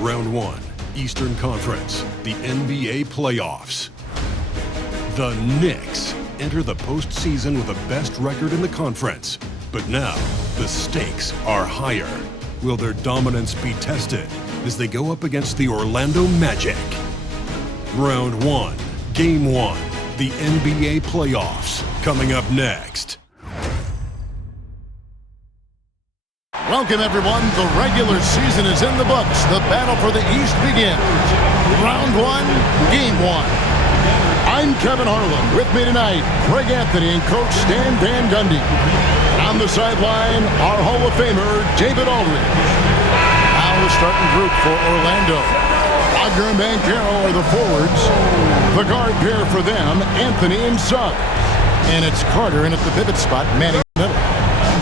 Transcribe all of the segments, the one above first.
Round 1, Eastern Conference, the NBA playoffs. The Knicks enter the postseason with the best record in the conference. But now, the stakes are higher. Will their dominance be tested as they go up against the Orlando Magic? Round 1, Game 1, the NBA playoffs, coming up next. Welcome, everyone. The regular season is in the books. The battle for the East begins. Round 1, Game 1. I'm Kevin Harlan. With me tonight, Greg Anthony and Coach Stan Van Gundy. And on the sideline, our Hall of Famer, David Aldridge. Now the starting group for Orlando. Wagner and Banchero are the forwards. The guard pair for them, Anthony and Suggs. And it's Carter in at the pivot spot, manning the middle.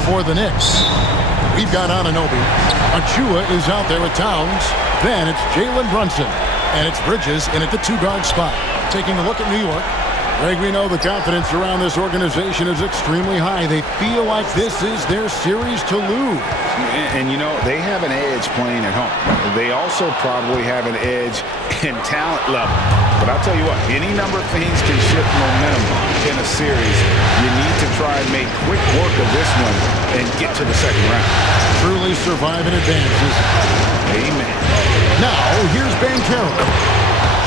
For the Knicks, we've got Anunoby. Achua is out there with Towns. Then it's Jalen Brunson. And it's Bridges in at the two-guard spot. Taking a look at New York. Greg, we know the confidence around this organization is extremely high. They feel like this is their series to lose. And you know, they have an edge playing at home. They also probably have an edge in talent level. But I'll tell you what, any number of things can shift momentum in a series. You need to try and make quick work of this one and get to the second round. Truly survive in advances. Amen. Now, here's Banchero.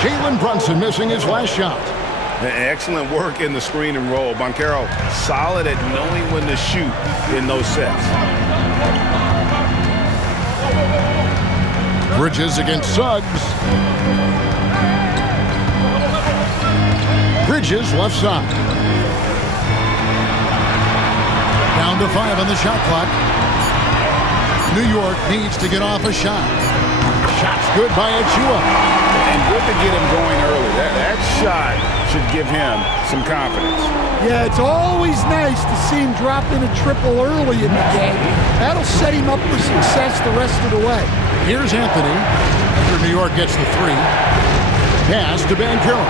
Jalen Brunson missing his last shot. Excellent work in the screen and roll. Banchero solid at knowing when to shoot in those sets. Bridges against Suggs. Bridges left side. Down to 5 on the shot clock. New York needs to get off a shot. Shot's good by Achua. And good to get him going early. That shot should give him some confidence. Yeah, it's always nice to see him drop in a triple early in the game. That'll set him up for success the rest of the way. Here's Anthony after New York gets the 3. Pass to Banchero.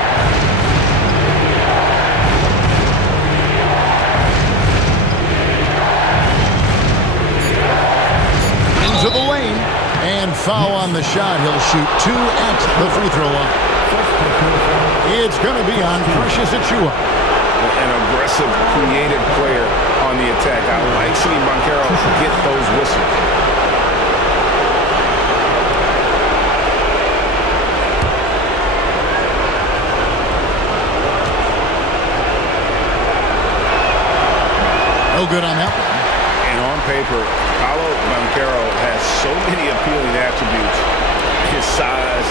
Into the lane. And foul on the shot. He'll shoot 2 at the free throw line. It's going to be on Precious Achua. An aggressive, creative player on the attack. I like seeing Banchero get those whistles. No good on that one. And on paper, Paolo Banchero has so many appealing attributes. His size,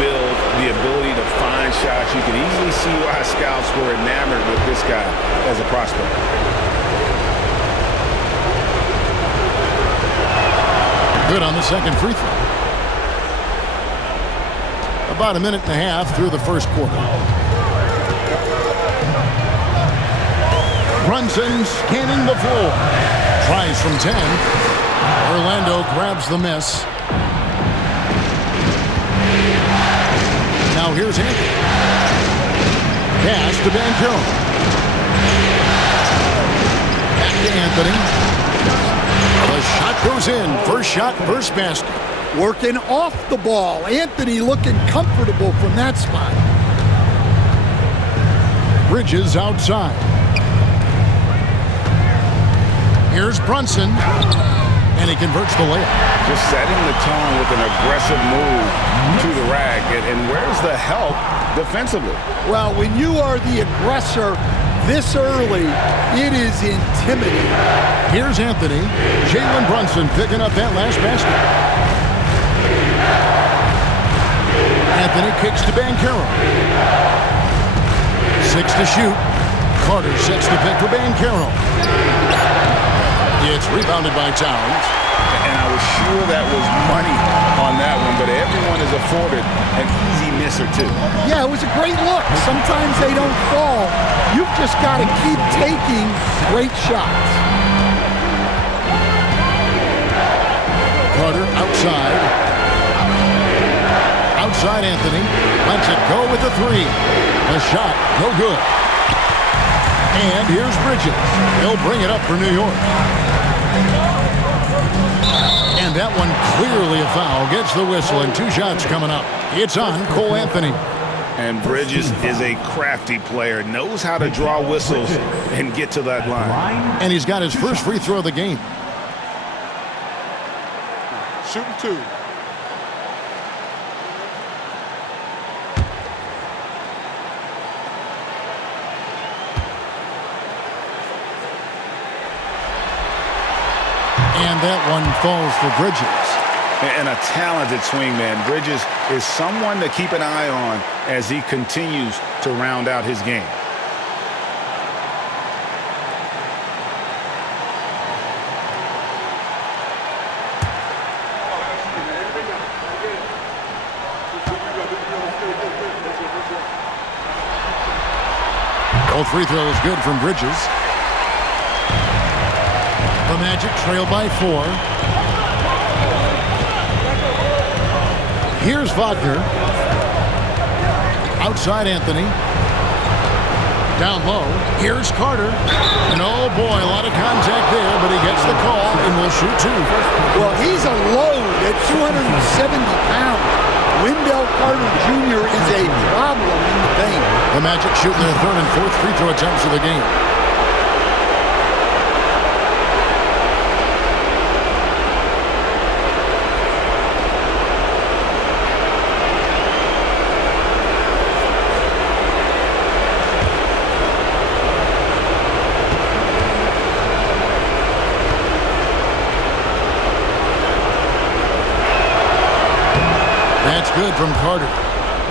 build, the ability to find shots. You can easily see why scouts were enamored with this guy as a prospect. Good on the second free throw. About a minute and a half through the first quarter. Brunson scanning the floor. Tries from 10. Orlando grabs the miss. Now here's Anthony. Pass to Banchero. Back to Anthony. The shot goes in. First shot, first basket. Working off the ball. Anthony looking comfortable from that spot. Bridges outside. Here's Brunson, and he converts the layup. Just setting the tone with an aggressive move to the rack. And where's the help defensively? Well, when you are the aggressor this early, it is intimidating. Here's Anthony. Jalen Brunson picking up that last basket. Anthony kicks to Banchero. 6 to shoot. Carter sets the pick for Banchero. It's rebounded by Towns. And I was sure that was money on that one, but everyone is afforded an easy miss or two. Yeah, it was a great look. Sometimes they don't fall. You've just got to keep taking great shots. Carter outside. Outside Anthony. Lets it go with the 3. A shot, no good. And here's Bridges. He'll bring it up for New York. And that one clearly a foul. Gets the whistle, and 2 shots coming up. It's on Cole Anthony. And Bridges is a crafty player, knows how to draw whistles and get to that line. And he's got his first free throw of the game. Shooting 2. And that one falls for Bridges. And a talented swingman. Bridges is someone to keep an eye on as he continues to round out his game. Both free throws good from Bridges. The Magic trail by 4. Here's Wagner. Outside Anthony. Down low. Here's Carter. And oh boy, a lot of contact there, but he gets the call and will shoot 2. Well, he's a load at 270 pounds. Wendell Carter Jr. is a problem in the paint. The Magic shooting their 3rd and 4th free throw attempts of the game. That's good from Carter.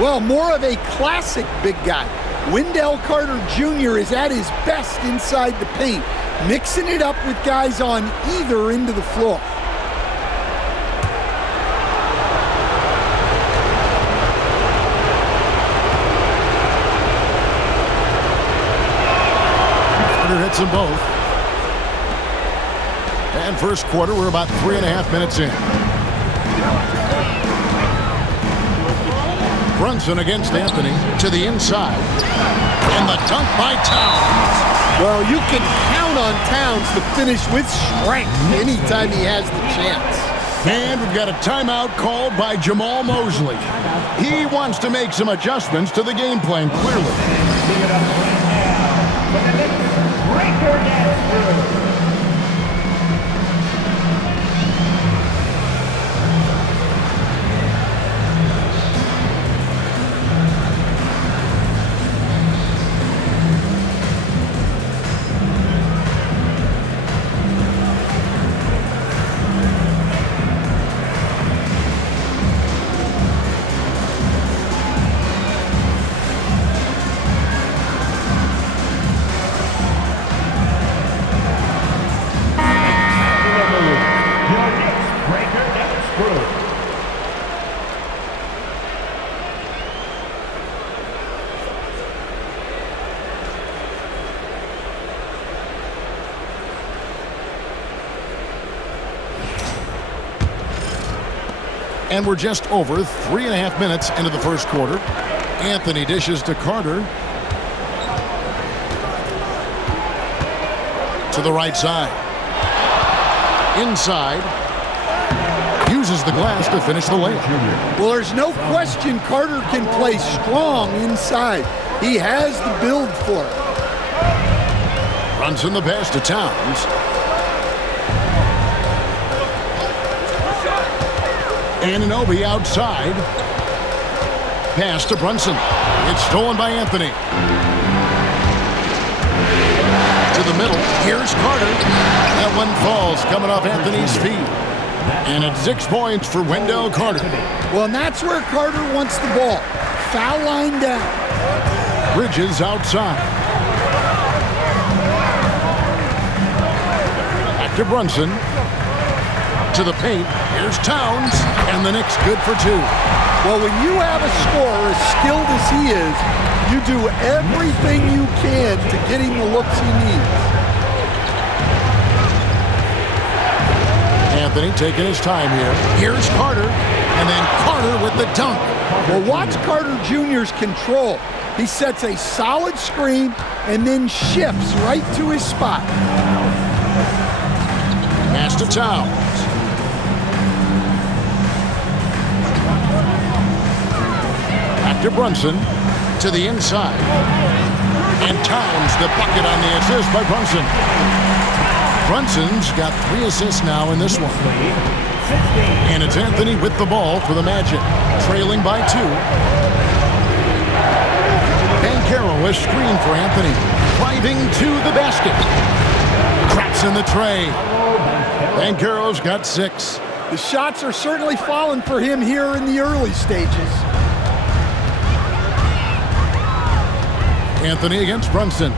Well, more of a classic big guy. Wendell Carter Jr. is at his best inside the paint, mixing it up with guys on either end of the floor. Carter hits them both. And first quarter, we're about 3.5 minutes in. Brunson against Anthony to the inside. And the dunk by Towns. Well, you can count on Towns to finish with strength anytime he has the chance. And we've got a timeout called by Jamal Mosley. He wants to make some adjustments to the game plan, clearly. And we're just over 3.5 minutes into the first quarter. Anthony dishes to Carter. To the right side. Inside. Uses the glass to finish the layup. Well, there's no question Carter can play strong inside. He has the build for it. Runs in the pass to Towns. Anunoby outside. Pass to Brunson. It's stolen by Anthony. To the middle. Here's Carter. That one falls, coming off Anthony's feet. And it's 6 points for Wendell Carter. Well, and that's where Carter wants the ball. Foul line down. Bridges outside. Back to Brunson. To the paint. Here's Towns. And the Knicks good for 2. Well, when you have a scorer as skilled as he is, you do everything you can to get him the looks he needs. Anthony taking his time here. Here's Carter. And then Carter with the dunk. Well, watch Carter Jr.'s control. He sets a solid screen and then shifts right to his spot. Pass to Towns. to Brunson, to the inside. And Towns the bucket on the assist by Brunson. Brunson's got 3 assists now in this one. And it's Anthony with the ball for the Magic, trailing by 2. Banchero a screen for Anthony, driving to the basket. Craps in the tray. Banchero's got 6. The shots are certainly falling for him here in the early stages. Anthony against Brunson.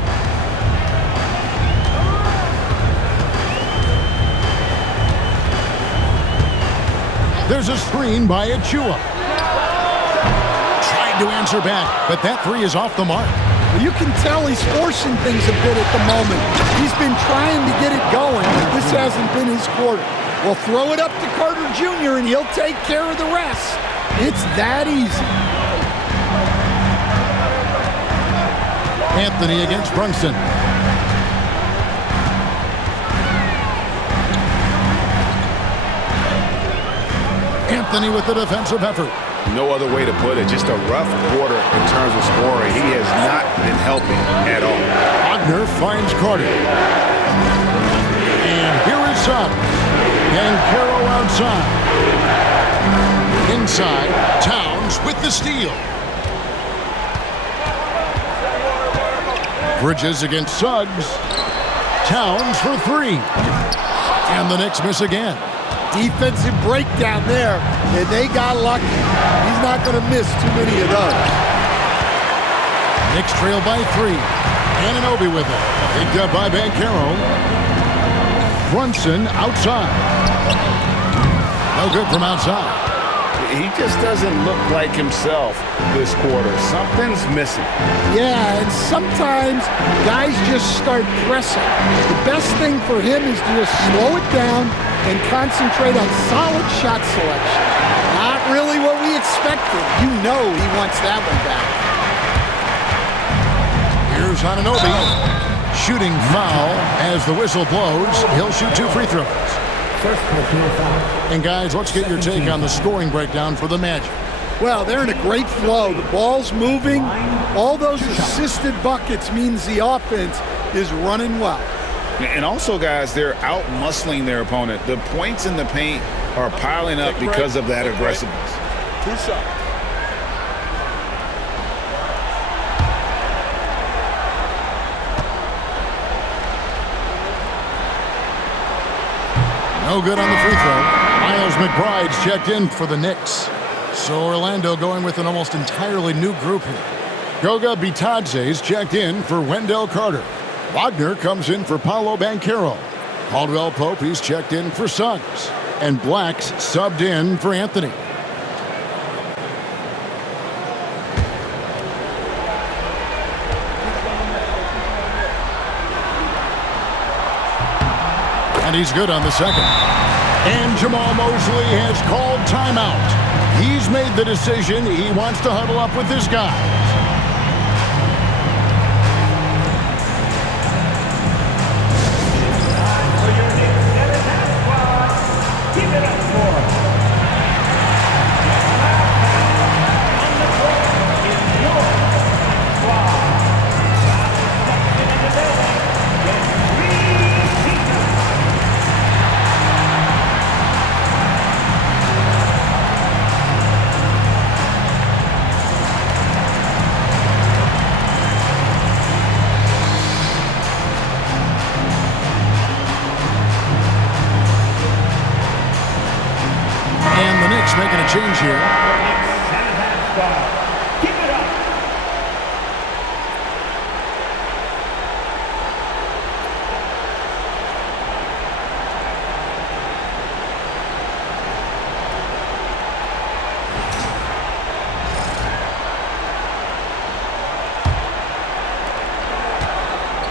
There's a screen by Achua. Tried to answer back, but that 3 is off the mark. Well, you can tell he's forcing things a bit at the moment. He's been trying to get it going, but this hasn't been his quarter. Well, throw it up to Carter Jr. and he'll take care of the rest. It's that easy. Anthony against Brunson. Anthony with the defensive effort. No other way to put it. Just a rough quarter in terms of scoring. He has not been helping at all. Wagner finds Carter. And here is Suggs. And Carroll outside. Inside, Towns with the steal. Bridges against Suggs. Towns for 3. And the Knicks miss again. Defensive breakdown there, and they got lucky. He's not going to miss too many of those. Knicks trail by 3. Anunoby with it. Picked up by Banchero. Brunson outside. No good from outside. He just doesn't look like himself this quarter. Something's missing. Yeah, and sometimes guys just start pressing. The best thing for him is to just slow it down and concentrate on solid shot selection. Not really what we expected. You know he wants that one back. Here's Anunoby. Shooting foul as the whistle blows. He'll shoot 2 free throws. First personal foul. And guys, let's get your take on the scoring breakdown for the Magic. Well, they're in a great flow. The ball's moving. All those assisted buckets means the offense is running well. And also, guys, they're out-muscling their opponent. The points in the paint are piling up because of that aggressiveness. 2 shots. No good on the free throw. Miles McBride's checked in for the Knicks. So Orlando going with an almost entirely new group here. Goga Bitadze's checked in for Wendell Carter. Wagner comes in for Paolo Banchero. Caldwell Pope, he's checked in for Suggs. And Black's subbed in for Anthony. And he's good on the second. And Jamal Mosley has called timeout. He's made the decision. He wants to huddle up with his guys. Making a change here.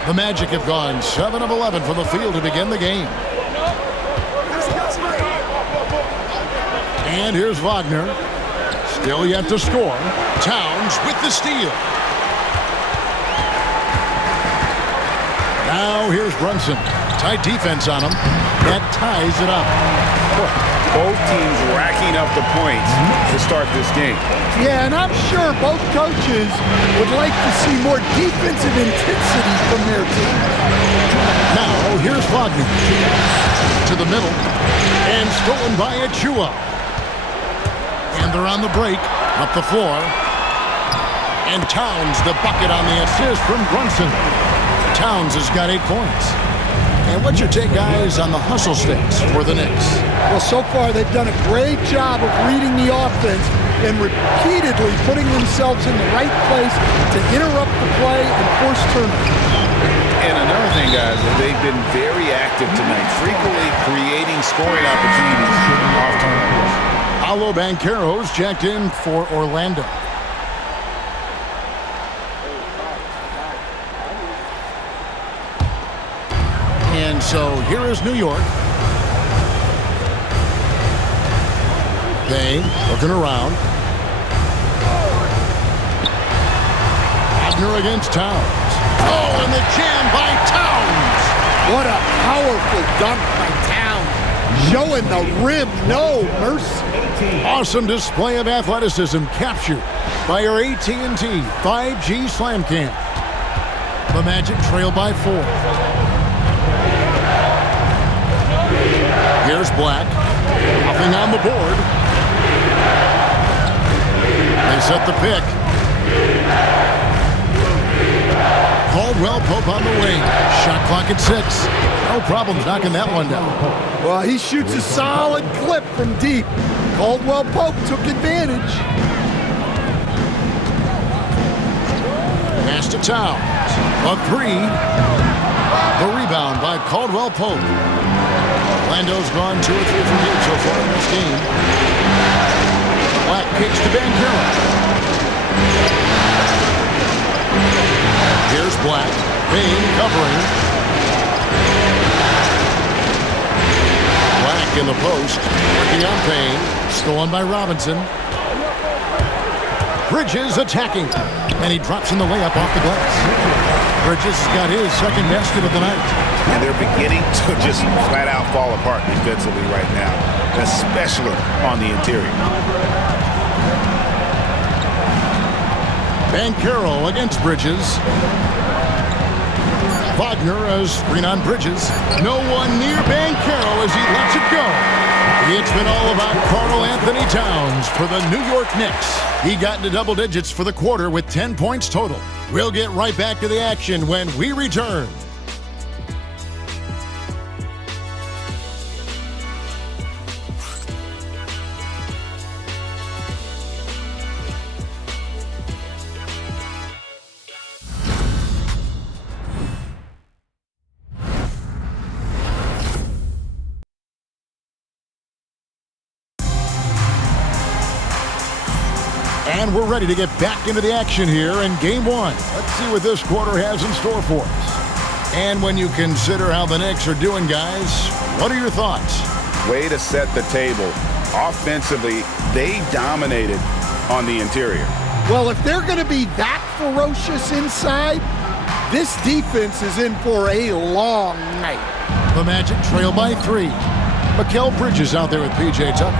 The Magic have gone 7 of 11 from the field to begin the game. And here's Wagner. Still yet to score. Towns with the steal. Now here's Brunson. Tight defense on him. That ties it up. Both teams racking up up the points to start this game. Yeah, and I'm sure both coaches would like to see more defensive intensity from their team. Now, here's Wagner. To the middle. And stolen by Achua. And they're on the break. Up the floor. And Towns, the bucket on the assist from Brunson. Towns has got 8 points. And what's your take, guys, on the hustle stats for the Knicks? Well, so far they've done a great job of reading the offense and repeatedly putting themselves in the right place to interrupt the play and force turnovers. And another thing, guys, they've been very active tonight, frequently creating scoring opportunities off turnovers. Paolo Banchero's checked in for Orlando. And so here is New York. Payne looking around. Wagner against Towns. Oh, and the jam by Towns. What a powerful dunk by Towns. Showing the rim, no mercy. Awesome display of athleticism captured by our AT&T 5G Slam Cam. The Magic trail by 4. Here's Black. Nothing on the board. They set the pick. Caldwell Pope on the wing. Shot clock at 6. No problems knocking that one down. Well, he shoots a solid clip from deep. Caldwell Pope took advantage. Pass to Towns. A 3. The rebound by Caldwell Pope. Orlando's gone 2 or 3 from deep so far in this game. Black kicks to Banchero. Here's Black. Payne covering. Black in the post. Working on Payne. Stolen by Robinson. Bridges attacking. And he drops in the layup off the glass. Bridges has got his second basket of the night. And they're beginning to just flat out fall apart defensively right now, especially on the interior. Banchero against Bridges. Wagner as screen on Bridges. No one near Banchero as he lets it go. It's been all about Karl Anthony Towns for the New York Knicks. He got into double digits for the quarter with 10 points total. We'll get right back to the action when we return. And we're ready to get back into the action here in Game 1. Let's see what this quarter has in store for us. And when you consider how the Knicks are doing, guys, what are your thoughts? Way to set the table. Offensively, they dominated on the interior. Well, if they're going to be that ferocious inside, this defense is in for a long night. The Magic trail by 3. Mikal Bridges out there with P.J. Tucker.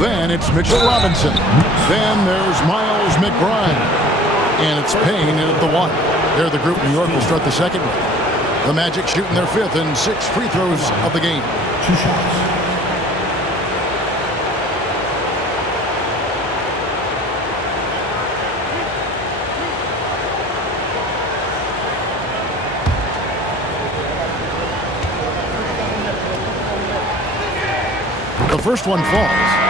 Then it's Mitchell Robinson. Then there's Miles McBride. And it's Payne in at the 1. They're the group New York will start the second with. The Magic shooting their 5th and 6th free throws of the game. 2 shots. The first one falls.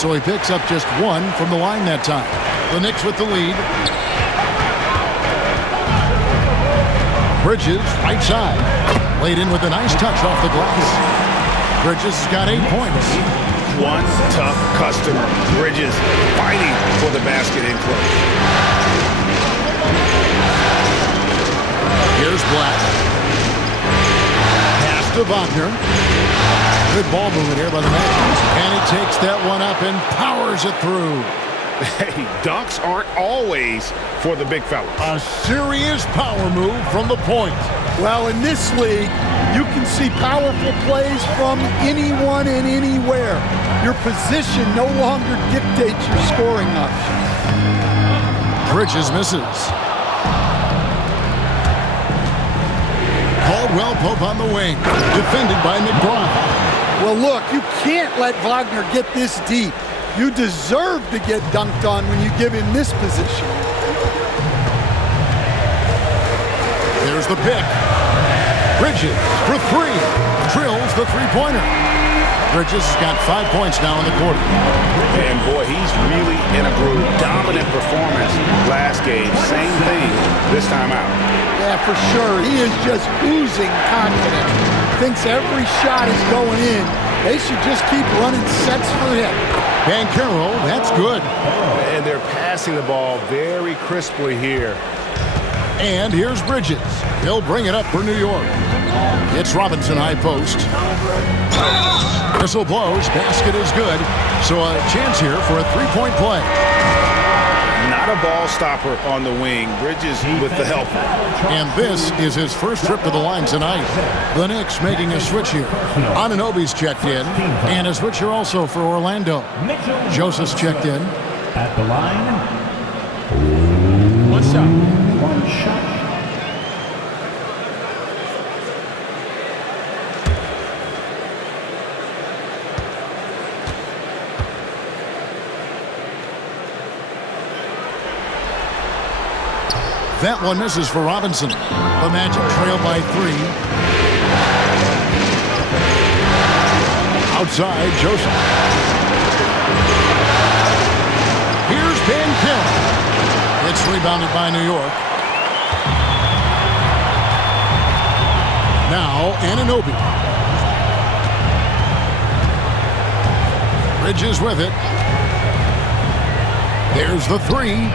So he picks up just 1 from the line that time. The Knicks with the lead. Bridges, right side. Laid in with a nice touch off the glass. Bridges has got 8 points. One tough customer. Bridges fighting for the basket in close. Wagner. Good ball movement here by the Magic. And he takes that one up and powers it through. Hey, dunks aren't always for the big fella. A serious power move from the point. Well, in this league, you can see powerful plays from anyone and anywhere. Your position no longer dictates your scoring options. Bridges misses. Caldwell Pope on the wing. Defended by McBride. Well, look, you can't let Wagner get this deep. You deserve to get dunked on when you give him this position. There's the pick. Bridges for three. Drills the three-pointer. Bridges has got 5 points now in the quarter. And boy, he's really in a groove. Dominant performance last game. Same thing this time out. Yeah, for sure. He is just oozing confidence. Thinks every shot is going in. They should just keep running sets for him. Banchero, that's good. And they're passing the ball very crisply here. And here's Bridges. He'll bring it up for New York. It's Robinson high post. Whistle blows. Basket is good. So a chance here for a three-point play. Not a ball stopper on the wing. Bridges with the help. And this is his first trip to the line tonight. The Knicks making a switch here. Anunoby's checked in. And a switch here also for Orlando. Joseph's checked in. At the line. One shot. One shot. That one misses for Robinson. The Magic trail by 3. Outside, Joseph. Here's Banchero. It's rebounded by New York. Now, Anunoby. Bridges with it. There's the 3.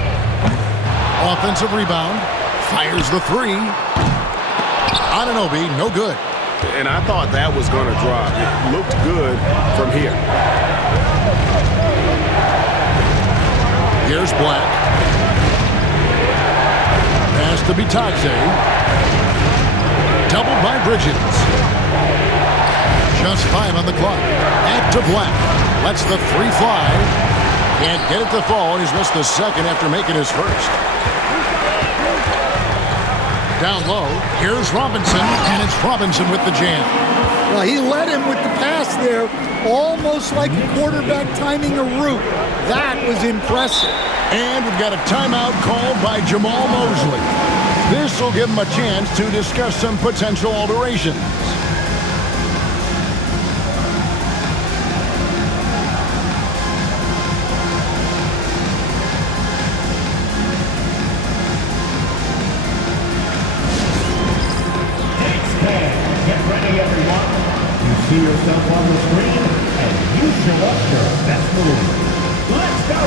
Offensive rebound. Fires the 3. Anunoby, no good. And I thought that was going to drop. It looked good from here. Here's Black. Pass to Bitadze. Doubled by Bridges. Just 5 on the clock. Back to Black. Lets the 3 fly. Can't get it to fall. He's missed the second after making his first. Down low, here's Robinson, and it's Robinson with the jam. Well, he led him with the pass there, almost like a quarterback timing a route. That was impressive. And we've got a timeout called by Jamal Mosley. This will give him a chance to discuss some potential alterations. See yourself on the screen and you show us your best move. Let's go!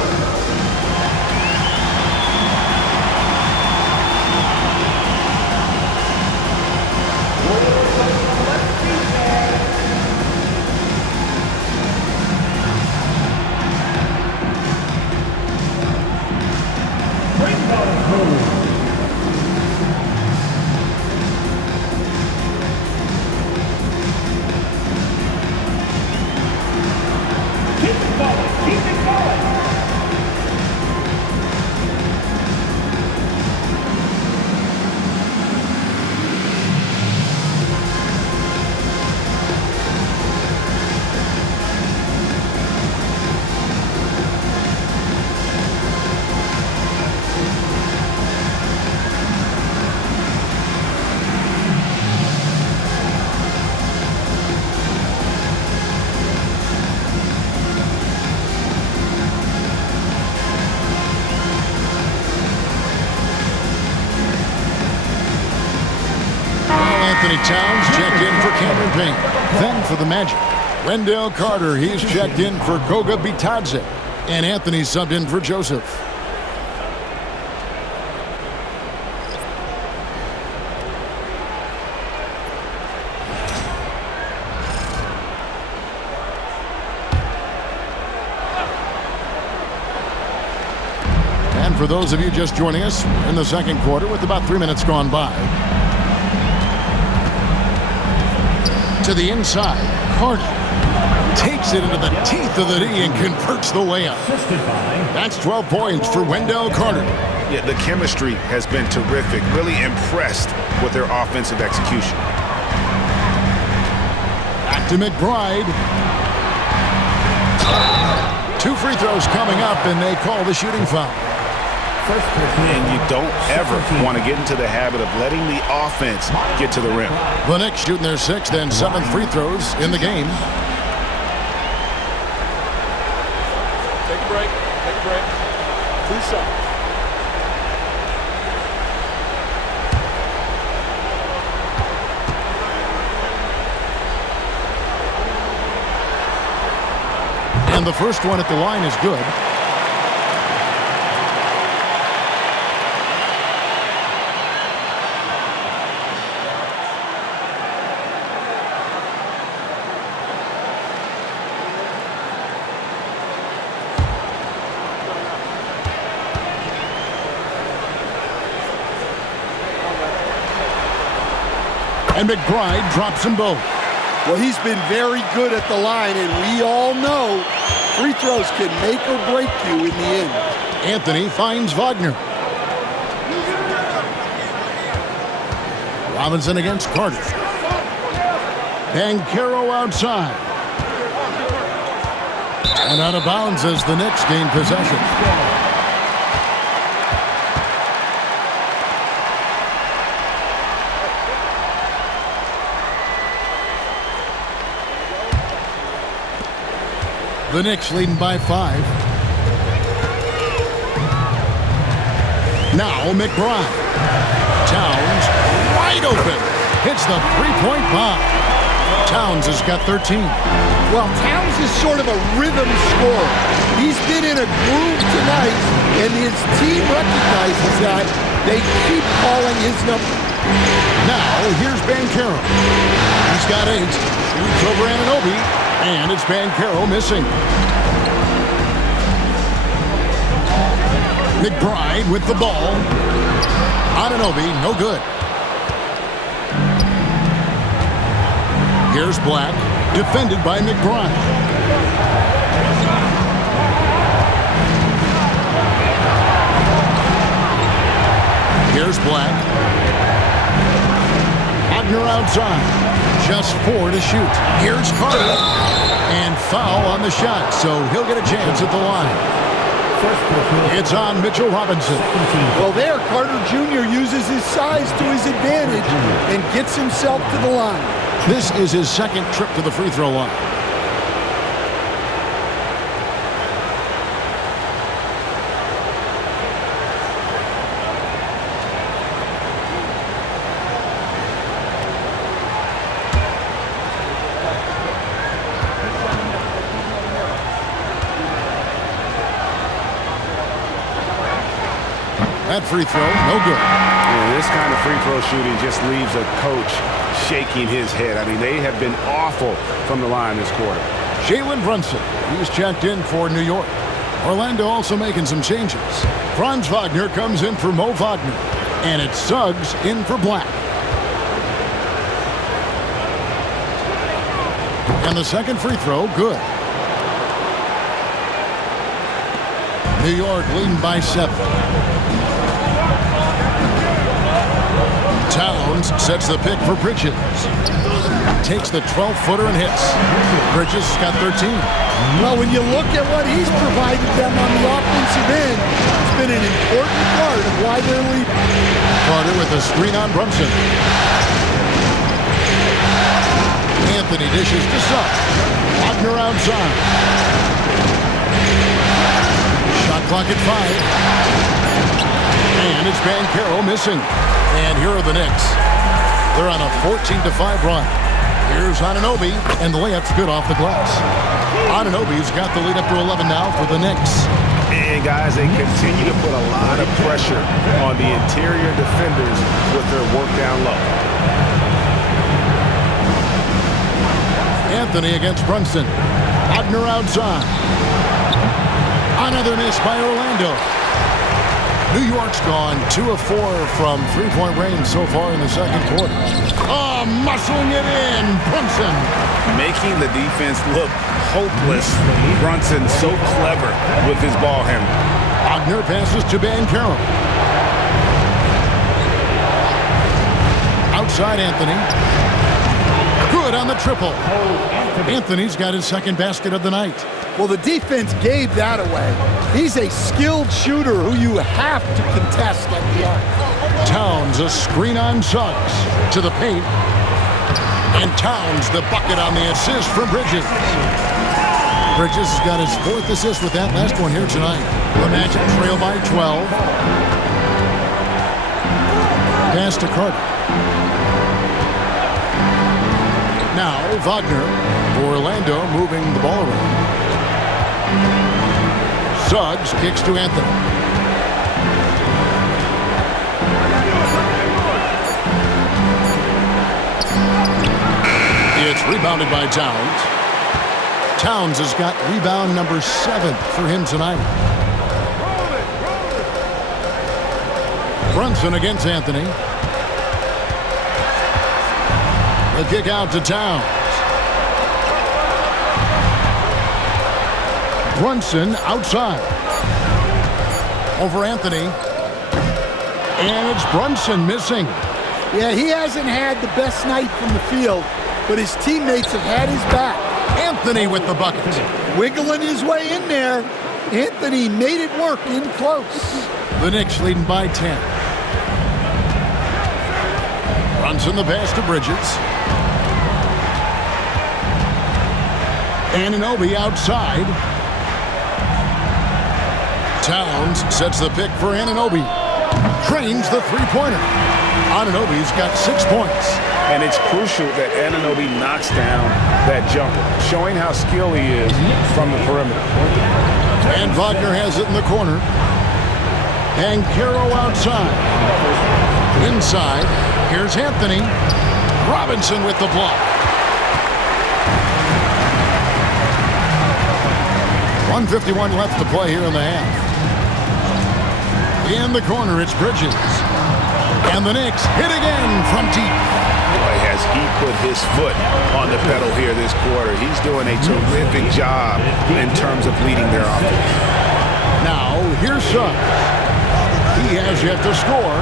Anthony Towns checked in for Cameron Payne. Then for the Magic, Wendell Carter, he's checked in for Goga Bitadze. And Anthony subbed in for Joseph. for those of you just joining us, in the second quarter with about 3 minutes gone by. To the inside, Carter takes it into the teeth of the D and converts the layup. That's 12 points for Wendell Carter. Yeah, the chemistry has been terrific. Really impressed with their offensive execution. Back to McBride. 2 free throws coming up, and they call the shooting foul. And you don't ever want to get into the habit of letting the offense get to the rim. The Knicks shooting their 6th and 7th free throws in the game. Take a break. Take a break. 2 shots. And the first one at the line is good. And McBride drops them both. Well, he's been very good at the line, and we all know free throws can make or break you in the end. Anthony finds Wagner. Robinson against Carter. Banchero outside. And out of bounds as the Knicks gain possession. The Knicks leading by 5. Now McBride. Towns wide open. Hits the three-point bomb. Towns has got 13. Well, Towns is sort of a rhythm scorer. He's been in a groove tonight, and his team recognizes that. They keep calling his number. Now here's Banchero. He's got 8. Shoots over Anunoby. And it's Banchero missing. McBride with the ball. Anunoby, no good. Here's Black, defended by McBride. Here's Black. Wagner outside. Just 4 to shoot. Here's Carter. And foul on the shot, so he'll get a chance at the line. It's on Mitchell Robinson. Well, there, Carter Jr. uses his size to his advantage and gets himself to the line. This is his 2nd trip to the free throw line. That free throw, no good. Yeah, this kind of free throw shooting just leaves a coach shaking his head. I mean, they have been awful from the line this quarter. Jalen Brunson, he's checked in for New York. Orlando also making some changes. Franz Wagner comes in for Mo Wagner. And it's Suggs in for Black. And the second free throw, good. New York leading by 7. Towns sets the pick for Bridges. Takes the 12-footer and hits. Bridges got 13. Well, when you look at what he's provided them on the offensive end, it's been an important part of why they're leading. Carter with a screen on Brunson. Anthony dishes to Suggs. Wagner outside. Shot clock at 5. And it's Banchero missing. And here are the Knicks. They're on a 14-5 run. Here's Anunoby, and the layup's good off the glass. Anunoby's got the lead up to 11 now for the Knicks. And guys, they continue to put a lot of pressure on the interior defenders with their work down low. Anthony against Brunson. Wagner outside. Another miss by Orlando. New York's gone 2 of 4 from three-point range so far in the second quarter. Oh, muscling it in, Brunson. Making the defense look hopeless. Brunson so clever with his ball handling. Wagner passes to Banchero. Outside Anthony. Good on the triple. Anthony's got his second basket of the night. Well, the defense gave that away. He's a skilled shooter who you have to contest at the arc. Towns, a screen on Suggs to the paint. And Towns, the bucket on the assist from Bridges. Bridges has got his 4th assist with that last one here tonight. The Magic trail by 12. Pass to Carter. Now Wagner for Orlando, moving the ball around. Suggs kicks to Anthony. It's rebounded by Towns. Towns has got rebound number 7 for him tonight. Brunson against Anthony. The kick out to Towns. Brunson outside. Over Anthony. And it's Brunson missing. Yeah, he hasn't had the best night from the field, but his teammates have had his back. Anthony with the bucket. Wiggling his way in there. Anthony made it work in close. The Knicks leading by 10. Brunson the pass to Bridges. Anunoby outside. Towns sets the pick for Anunoby. Trains the three-pointer. Anunoby's got 6 points. And it's crucial that Anunoby knocks down that jumper, showing how skilled he is from the perimeter. And Wagner has it in the corner. And Caro outside. Inside, here's Anthony. Robinson with the block. 1:51 left to play here in the half. In the corner, it's Bridges. And the Knicks hit again from deep. Boy, has he put his foot on the pedal here this quarter. He's doing a terrific job in terms of leading their offense. Now, here's Suggs. He has yet to score.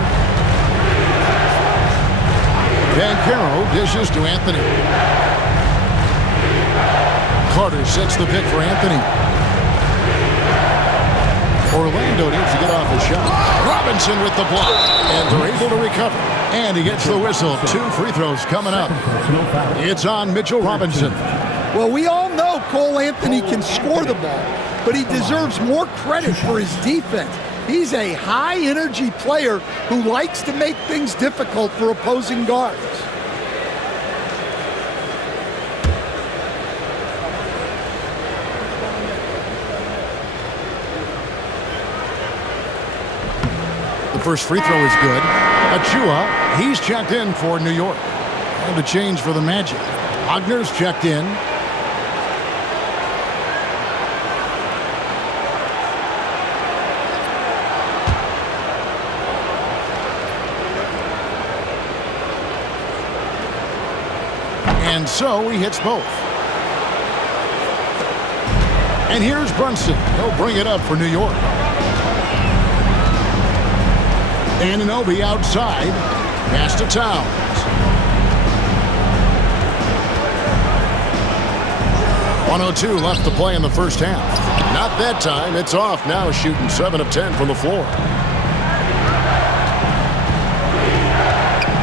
Banchero dishes to Anthony. Carter sets the pick for Anthony. Orlando needs to get off his shot. Robinson with the block. And they're able to recover. And he gets the whistle. 2 free throws coming up. It's on Mitchell Robinson. Well, we all know Cole Anthony can score the ball, but he deserves more credit for his defense. He's a high-energy player who likes to make things difficult for opposing guards. First free throw is good. Achua, he's checked in for New York. And a change for the Magic. Wagner's checked in. And so he hits both. And here's Brunson. He'll bring it up for New York. Anunoby outside. Pass to Towns. 1:02 left to play in the first half. Not that time. It's off now, shooting 7 of 10 from the floor.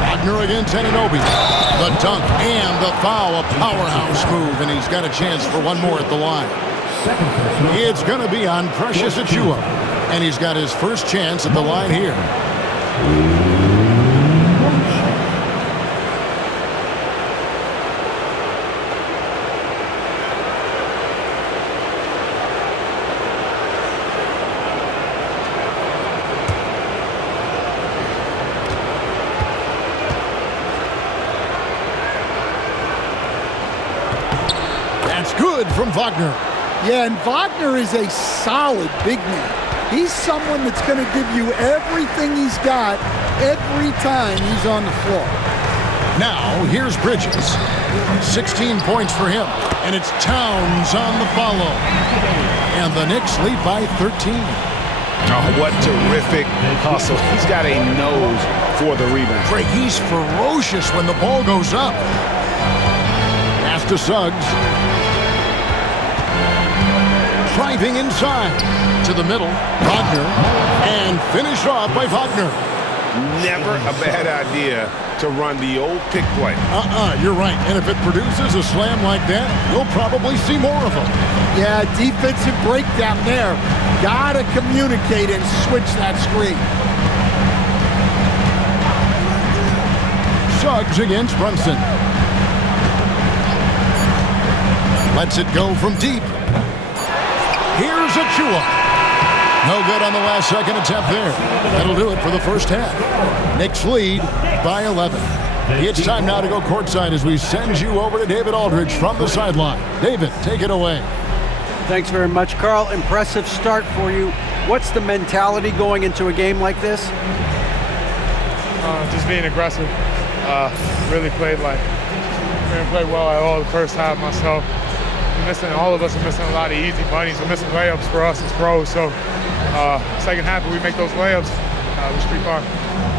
Wagner against Anunoby. The dunk and the foul. A powerhouse move, and he's got a chance for one more at the line. It's going to be on Precious Achua, and he's got his first chance at the line here. That's good from Wagner. Yeah, and Wagner is a solid big man. He's someone that's going to give you everything he's got every time he's on the floor. Now, here's Bridges. 16 points for him, and it's Towns on the follow. And the Knicks lead by 13. Oh, what terrific hustle. He's got a nose for the rebound. Greg, he's ferocious when the ball goes up. Pass to Suggs. Driving inside to the middle. Wagner. And finished off by Wagner. Never a bad idea to run the old pick play. You're right. And if it produces a slam like that, you'll probably see more of them. Yeah, defensive breakdown there. Gotta communicate and switch that screen. Suggs against Brunson. Lets it go from deep. Here's Achua. No good on the last second attempt there. That'll do it for the first half. Knicks lead by 11. It's time now to go courtside as we send you over to David Aldridge from the sideline. David, take it away. Thanks very much, Carl. Impressive start for you. What's the mentality going into a game like this? Just being aggressive. Really played well at all the first half myself. All of us are missing a lot of easy bunnies. We're missing layups for us as pros. So second half, if we make those layups, we should be fine.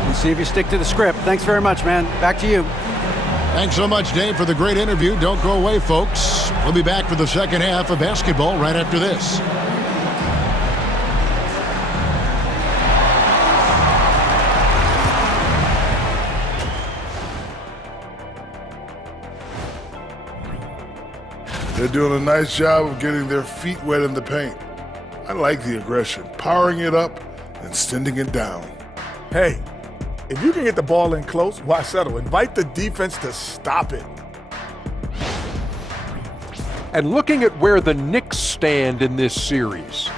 We'll see if you stick to the script. Thanks very much, man. Back to you. Thanks so much, Dave, for the great interview. Don't go away, folks. We'll be back for the second half of basketball right after this. They're doing a nice job of getting their feet wet in the paint. I like the aggression, powering it up and sending it down. Hey, if you can get the ball in close, why settle? Invite the defense to stop it. And looking at where the Knicks stand in this series,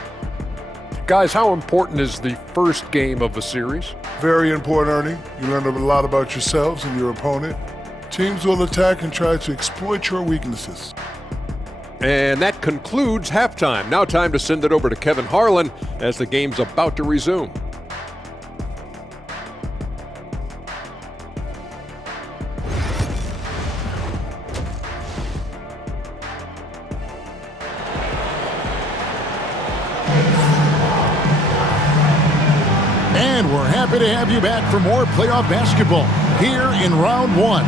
guys, how important is the first game of the series? Very important, Ernie. You learn a lot about yourselves and your opponent. Teams will attack and try to exploit your weaknesses. And that concludes halftime. Now time to send it over to Kevin Harlan as the game's about to resume. And we're happy to have you back for more playoff basketball here in round one.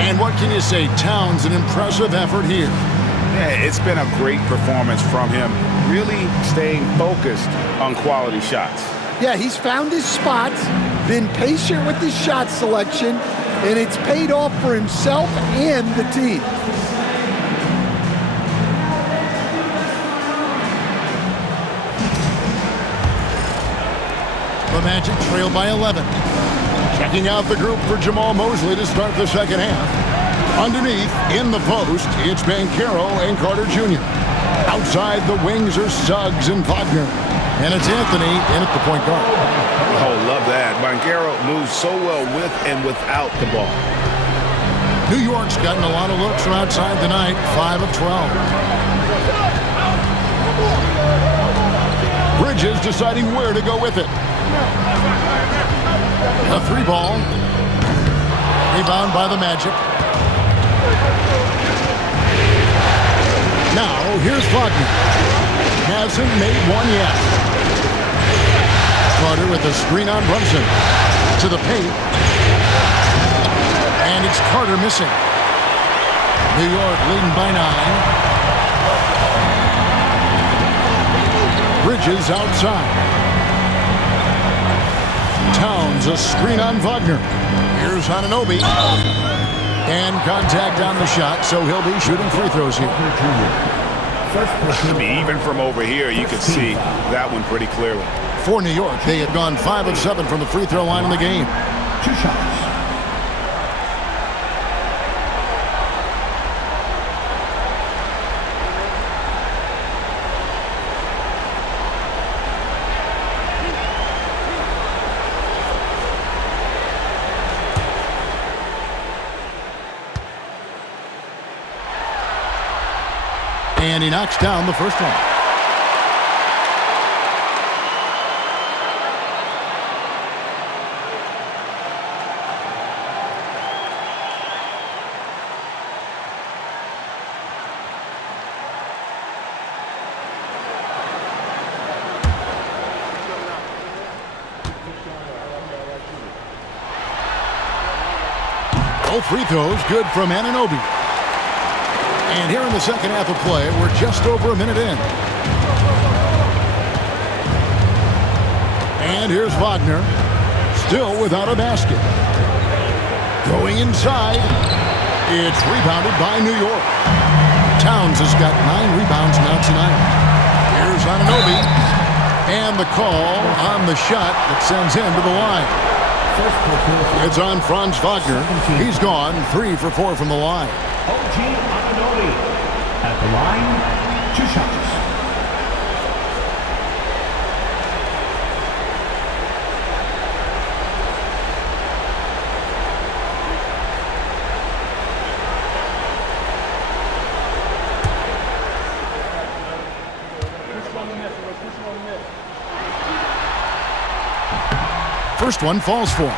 And what can you say? Towns, an impressive effort here. Yeah, it's been a great performance from him, really staying focused on quality shots. Yeah, he's found his spots, been patient with his shot selection, and it's paid off for himself and the team. The Magic trail by 11. Checking out the group for Jamal Mosley to start the second half. Underneath, in the post, it's Banchero and Carter Jr. Outside the wings are Suggs and Wagner. And it's Anthony in at the point guard. Oh, love that. Banchero moves so well with and without the ball. New York's gotten a lot of looks from outside tonight, 5 of 12. Bridges deciding where to go with it. A three ball. Rebound by the Magic. Now, here's Wagner. Hasn't made one yet. Carter with a screen on Brunson. To the paint. And it's Carter missing. New York leading by 9. Bridges outside. Towns, a screen on Wagner. Here's Anunoby. And contact on the shot, so he'll be shooting free throws here. I mean, even from over here, you could see that one pretty clearly. For New York, they had gone 5 of 7 from the free throw line in the game. 2 shots. And he knocks down the first one. Both free throws good from Anunoby. And here in the second half of play, we're just over a minute in. And here's Wagner, still without a basket. Going inside, it's rebounded by New York. Towns has got 9 rebounds now tonight. Here's Anunoby, and the call on the shot that sends him to the line. It's on Franz Wagner. He's gone 3 for 4 from the line. OG Anunoby at the line, 2 shots. First one falls for him.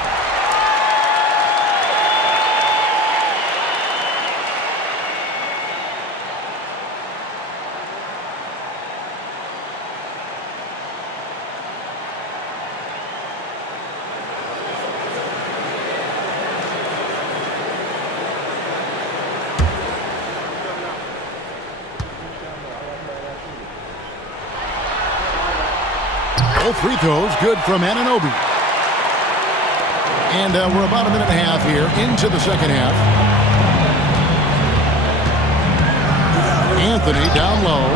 Both free throws good from Anunoby. And we're about a minute and a half here into the second half. Anthony down low.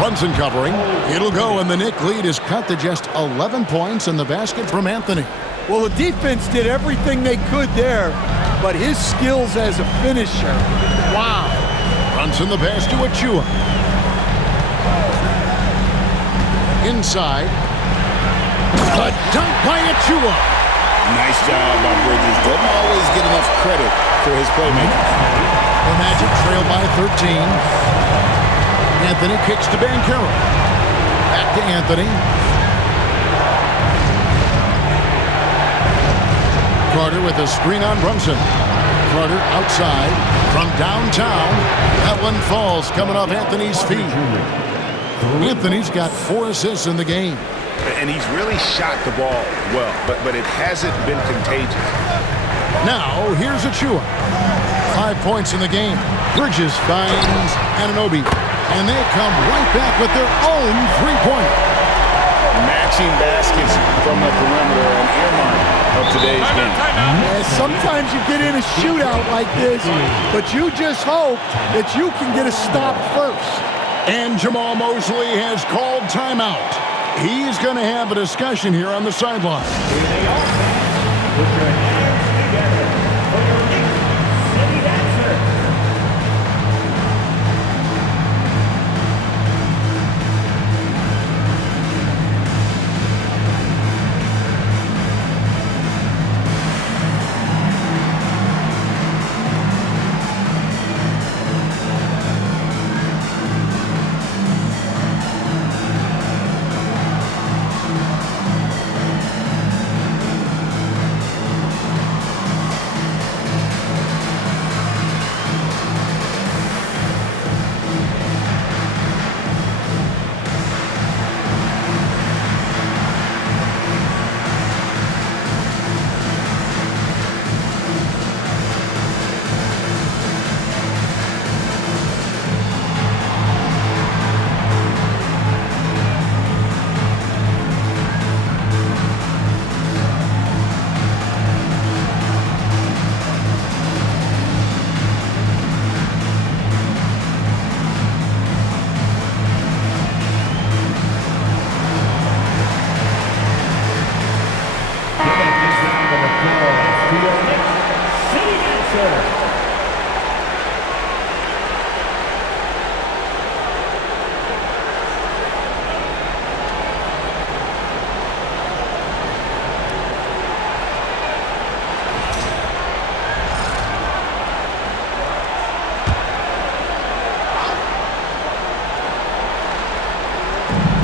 Brunson covering. It'll go, and the Knicks lead is cut to just 11 points in the basket from Anthony. Well, the defense did everything they could there, but his skills as a finisher, wow. Brunson the pass to Achua. Inside. A dunk by Achua. Nice job by Bridges. Doesn't always get enough credit for his playmaking. The Magic trail by 13. Anthony kicks to Banchero. Back to Anthony. Carter with a screen on Brunson. Carter outside from downtown. That one falls coming off Anthony's feet. Anthony's got 4 assists in the game. And he's really shot the ball well, but it hasn't been contagious. Now, here's Achua. 5 points in the game. Bridges finds Anunoby. And they come right back with their own three-pointer. Matching baskets from the perimeter, an earmark of today's game. Yeah, sometimes you get in a shootout like this, but you just hope that you can get a stop first. And Jamal Mosley has called timeout. He's going to have a discussion here on the sideline. Here they are. Put your hands together for your Knicks City Dancer.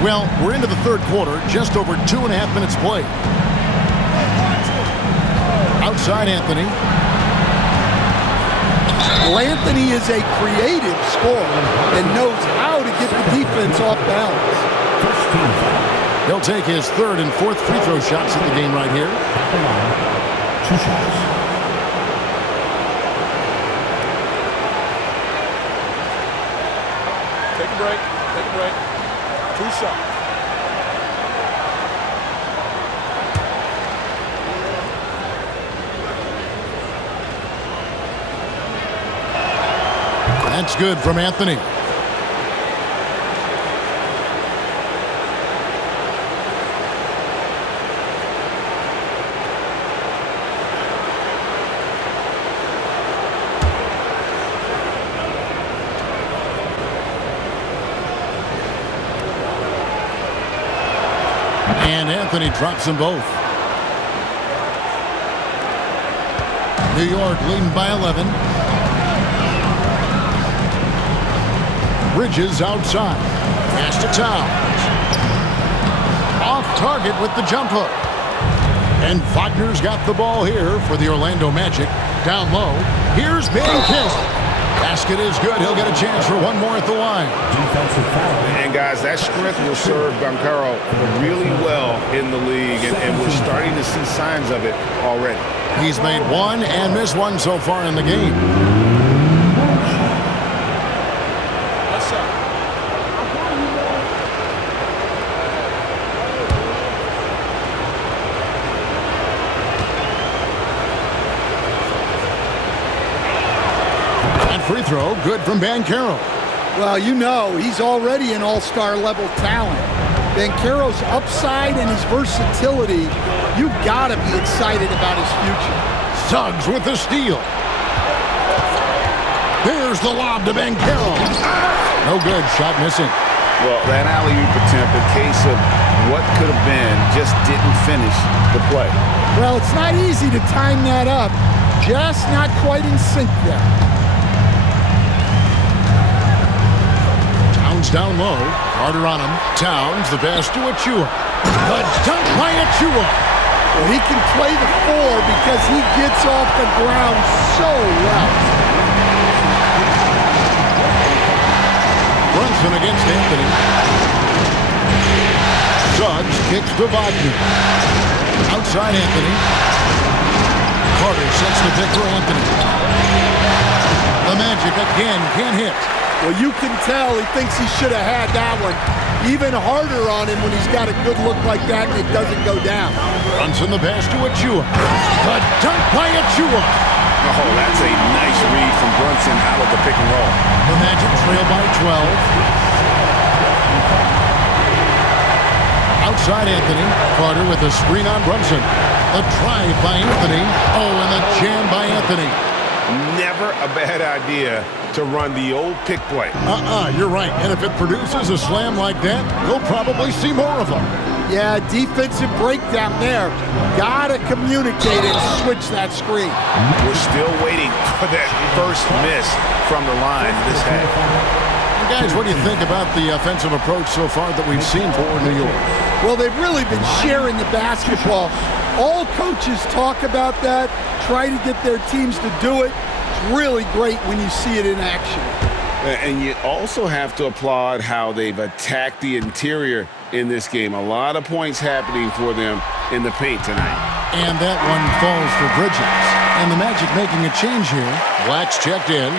Well, we're into the third quarter, just over 2.5 minutes played. Outside Anthony. Well, Anthony is a creative scorer and knows how to get the defense off balance. He'll take his third and fourth free throw shots at the game right here. At the line, 2 shots. Take a break. Take a break. 2 shots. That's good from Anthony. And Anthony drops them both. New York leading by 11. Bridges outside. Pass to Towns. Off target with the jump hook. And Wagner's got the ball here for the Orlando Magic. Down low. Here's Van Carroll. Basket is good. He'll get a chance for one more at the line. Defensive foul. And guys, that strength will serve Bancaro really well in the league, and we're starting to see signs of it already. He's made one and missed one so far in the game. Free throw, good from Bancaro. Well, you know, he's already an all-star level talent. Bancaro's upside and his versatility, you've got to be excited about his future. Suggs with the steal. There's the lob to Bancaro. No good, shot missing. Well, that alley-oop attempt, a case of what could have been, just didn't finish the play. Well, it's not easy to time that up. Just not quite in sync there. Down low. Carter on him. Towns, the pass to Achua. The dunk by Achua. Well, he can play the 4 because he gets off the ground so well. Brunson against Anthony. Suggs kicks to Wagner. Outside Anthony. Carter sets the pick for Anthony. The Magic again can't hit. Well, you can tell he thinks he should have had that one. Even harder on him when he's got a good look like that and it doesn't go down. Brunson the pass to Achua. The dunk by Achua. Oh, that's a nice read from Brunson out of the pick and roll. The Magic trail by 12. Outside Anthony. Carter with a screen on Brunson. The drive by Anthony. Oh, and the jam by Anthony. Never a bad idea to run the old pick play. You're right. And if it produces a slam like that, you'll probably see more of them. Yeah, defensive breakdown there. Gotta communicate and switch that screen. We're still waiting for that first miss from the line this half. And guys, what do you think about the offensive approach so far that we've seen for New York? Well, they've really been sharing the basketball. All coaches talk about that, try to get their teams to do it. It's really great when you see it in action. And you also have to applaud how they've attacked the interior in this game. A lot of points happening for them in the paint tonight. And that one falls for Bridges. And the Magic making a change here. Black's checked in.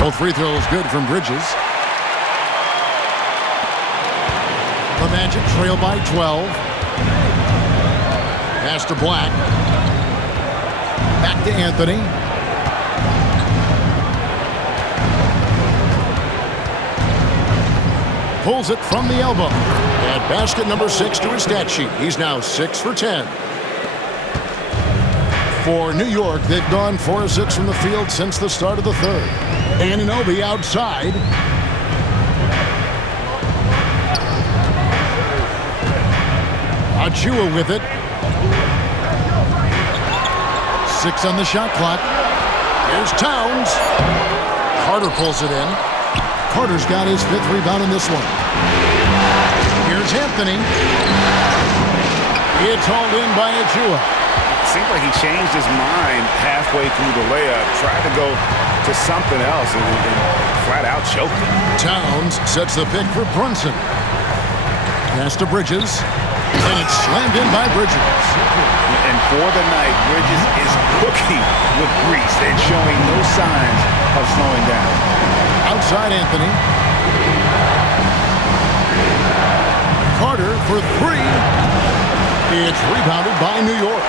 Both free throws good from Bridges. The Magic trail by 12. Pass to Black. Back to Anthony. Pulls it from the elbow. And basket number 6 to his stat sheet. He's now 6 for 10. For New York, they've gone 4 of 6 from the field since the start of the third. Anunoby outside. Achua with it. 6 on the shot clock. Here's Towns. Carter pulls it in. Carter's got his 5th rebound in this one. Here's Here's Anthony. It's hauled in by Achua. Seems like he changed his mind halfway through the layup, tried to go to something else, and flat out choked him. Towns sets the pick for Brunson. Pass to Bridges, and it's slammed in by Bridges. And for the night, Bridges is cooking with grease and showing no signs of slowing down. Outside Anthony. Carter for three. It's rebounded by New York.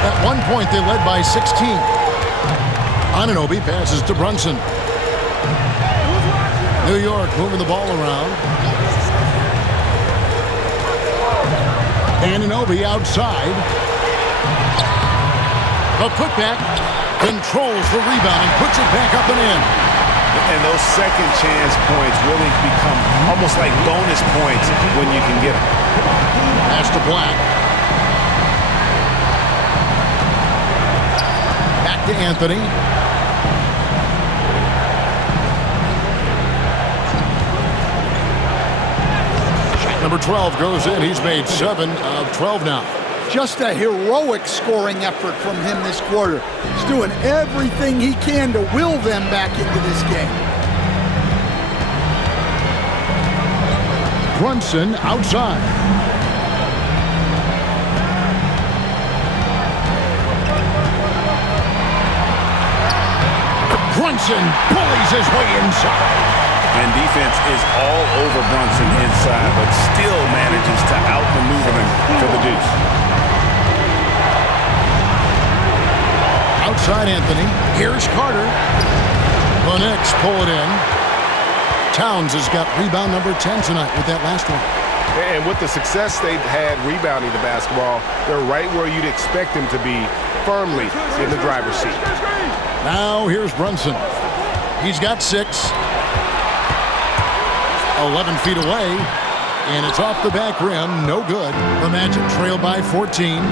At one point, they led by 16. Anunoby passes to Brunson. New York moving the ball around. Anunoby outside. A putback. Controls the rebound and puts it back up and in. And those second chance points really become almost like bonus points when you can get them. Pass to Black. Back to Anthony. Shot number 12 goes in. He's made 7 of 12 now. Just a heroic scoring effort from him this quarter. He's doing everything he can to will them back into this game. Brunson outside. Brunson bullies his way inside. And defense is all over Brunson inside, but still manages to outmaneuver him for the deuce. Outside Anthony. Here's Carter. The Knicks pull it in. Towns has got rebound number 10 tonight with that last one. And with the success they've had rebounding the basketball, they're right where you'd expect them to be, firmly in the driver's seat. Now here's Brunson. He's got 6. 11 feet away, and it's off the back rim. No good. The Magic trail by 14.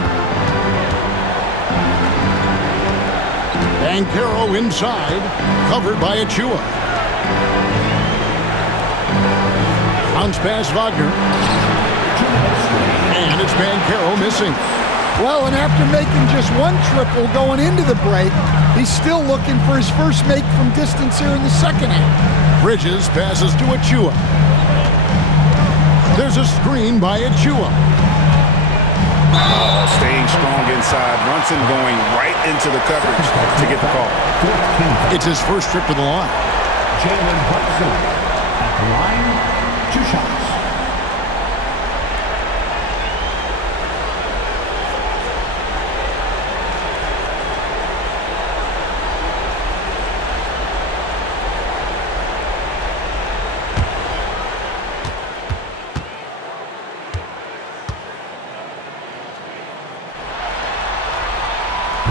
Banchero inside, covered by Achua. Bounce pass Wagner. And it's Banchero missing. Well, and after making just one triple going into the break, he's still looking for his first make from distance here in the second half. Bridges passes to Achua. There's a screen by Achua. Staying strong inside. Brunson going right into the coverage to get the call. It's his first trip to the line. Jalen Brunson at the line, 2 shots.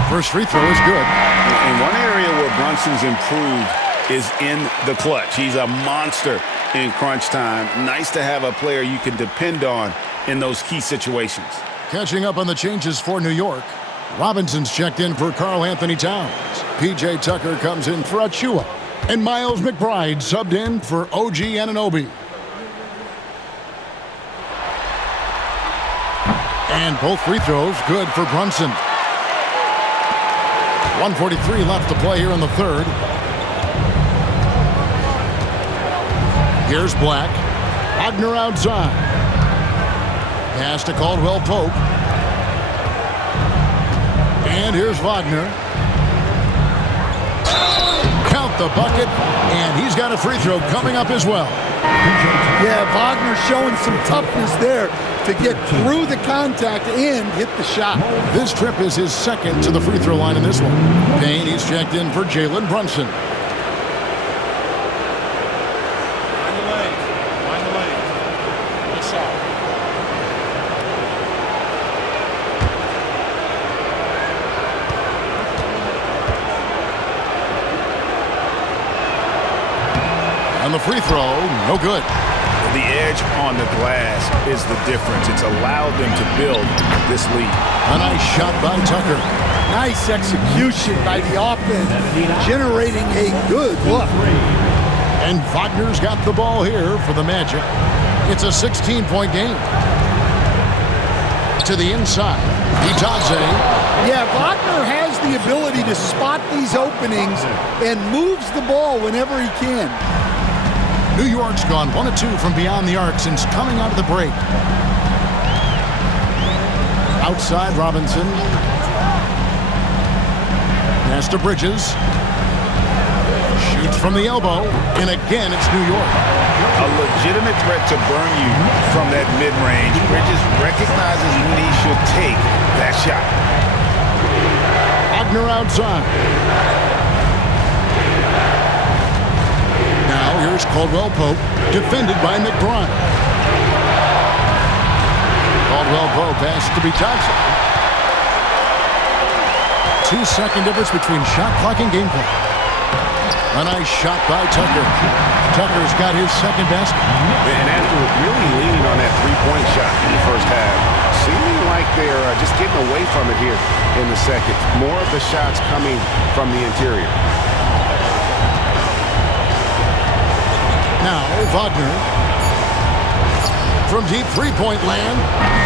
First free throw is good. And one area where Brunson's improved is in the clutch. He's a monster in crunch time. Nice to have a player you can depend on in those key situations. Catching up on the changes for New York. Robinson's checked in for Karl Anthony Towns. P.J. Tucker comes in for Achua. And Miles McBride subbed in for OG Anunoby. And both free throws good for Brunson. 1:43 left to play here in the third. Here's Black. Wagner outside. Pass to Caldwell Pope. And here's Wagner. Count the bucket, and he's got a free throw coming up as well. Yeah, Wagner showing some toughness there to get through the contact and hit the shot. This trip is his second to the free throw line in this one. Payne, he's checked in for Jalen Brunson. And the free throw, no good. The edge on the glass is the difference. It's allowed them to build this lead. A nice shot by Tucker. Nice execution by the offense, generating a good look. And Wagner's got the ball here for the Magic. It's a 16-point game. To the inside. Itaze. Yeah, Wagner has the ability to spot these openings and moves the ball whenever he can. New York's gone 1 of 2 from beyond the arc since coming out of the break. Outside Robinson. Pass to Bridges. Shoots from the elbow. And again, it's New York. A legitimate threat to burn you from that mid-range. Bridges recognizes when he should take that shot. Wagner outside. Now here's Caldwell Pope, defended by McBride. Caldwell Pope pass to Itaze. 2-second difference between shot clock and game clock. A nice shot by Tucker. Tucker's got his second basket. And after really leaning on that three-point shot in the first half, seeming like they're just getting away from it here in the second. More of the shots coming from the interior. Now, Wagner. From deep three-point land.